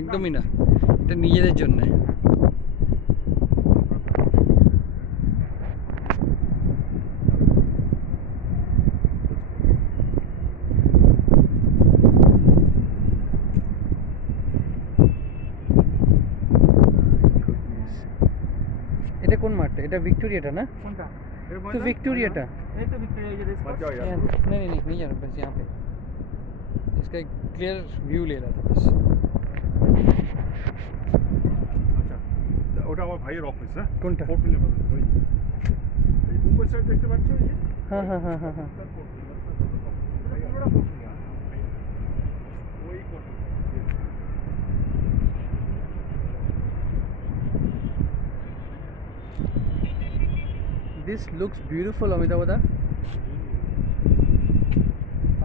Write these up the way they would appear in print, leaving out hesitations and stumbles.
একদমই না, এটা নিজেদের জন্যে। এটা কোন মাঠটা? এটা ভিক্টোरियाটা ना? কোনটা? तो विक्टोरियाটা। এই তো ভিক্টোরিয়া, এই যে রেস কোর্স। नहीं नहीं नहीं नहीं जाना, बस यहाँ पे इसका एक क्लियर व्यू ले रहा था बस। আচ্ছা, ওটা আমার ভাইয়ের অফিস। হ্যাঁ, কোনটা? Fort William office. ওই এই মুম্বাই সাইড দেখতে পাচ্ছ, ওই যে हाँ हाँ हाँ हाँ हाँ। তার ফোর্ট উইলিয়াম, পুরোটা ফোর্ট উইলিয়াম। ওই court. This looks beautiful, Amitabh.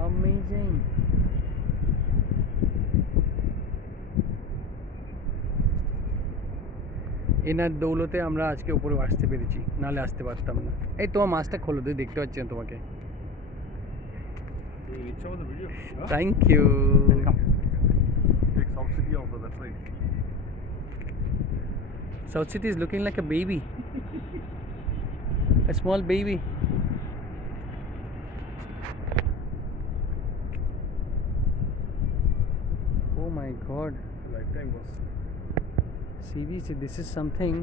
Amazing. এনার দৌলতে আমরা আজকে উপরে আসতে পেরেছি, নাহলে আসতে পারতাম না। এই তোমার মাছটা খোলো, তুই দেখতে পাচ্ছি না তোমাকে। ইচ্ছা মতো ভিডিও। Thank you. এক South City also, that's right. South City is looking like a baby. A small baby. Oh my god. Lifetime boss. Seriously, this is something